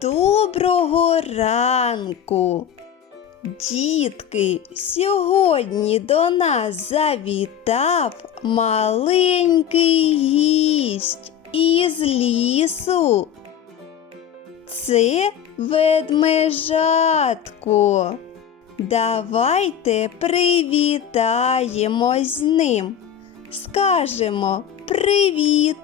Доброго ранку! Дітки, сьогодні до нас завітав маленький гість із лісу. Це ведмежатко. Давайте привітаємось з ним. Скажемо привіт.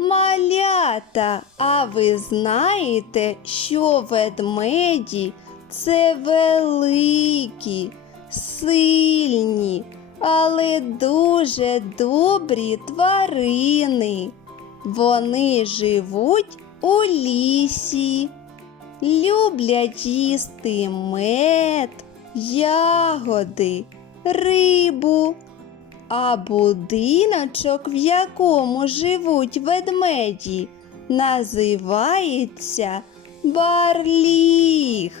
Малята, а ви знаєте, що ведмеді це великі, сильні, але дуже добрі тварини. Вони живуть у лісі, люблять їсти мед, ягоди, рибу. А будиночок, в якому живуть ведмеді, називається барліг.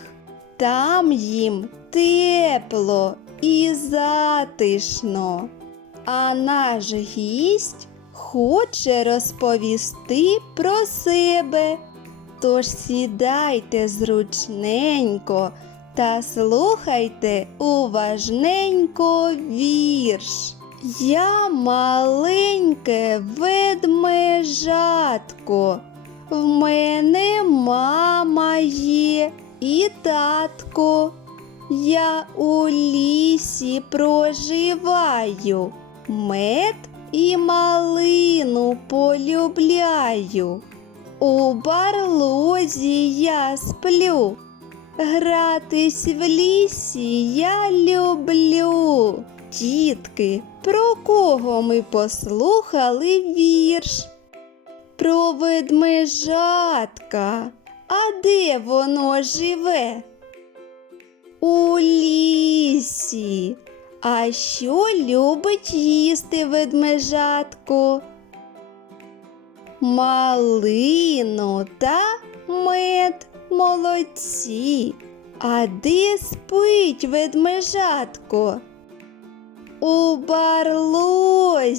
Там їм тепло і затишно. А наш гість хоче розповісти про себе. Тож сідайте зручненько та слухайте уважненько вірш. Я маленьке ведмежатко, в мене мама є і татко. Я у лісі проживаю, мед і малину полюбляю. У барлозі я сплю, гратись в лісі я люблю. Дітки, про кого ми послухали вірш? Про ведмежатка. А де воно живе? У лісі. А що любить їсти ведмежатко? Малину та мед молодці. А де спить ведмежатко? У барлозі.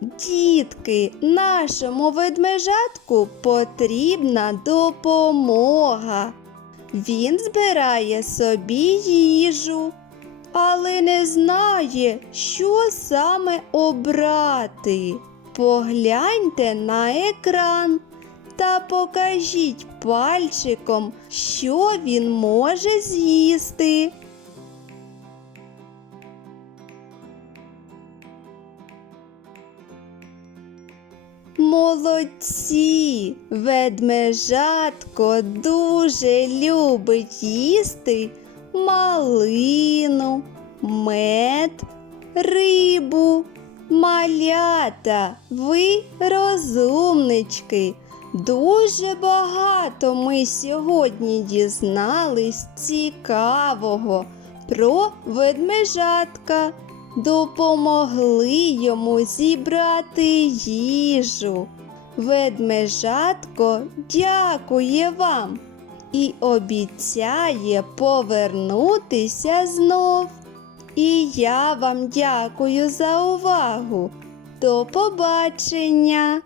Дітки, нашому ведмежатку потрібна допомога. Він збирає собі їжу, але не знає, що саме обрати. Погляньте на екран та покажіть пальчиком, що він може з'їсти. Молодці! Ведмежатко дуже любить їсти малину, мед, рибу. Малята, ви розумнички. Дуже багато ми сьогодні дізнались цікавого про ведмежатка допомогли йому зібрати їжу. Ведмежатко дякує вам і обіцяє повернутися знов. І я вам дякую за увагу. До побачення!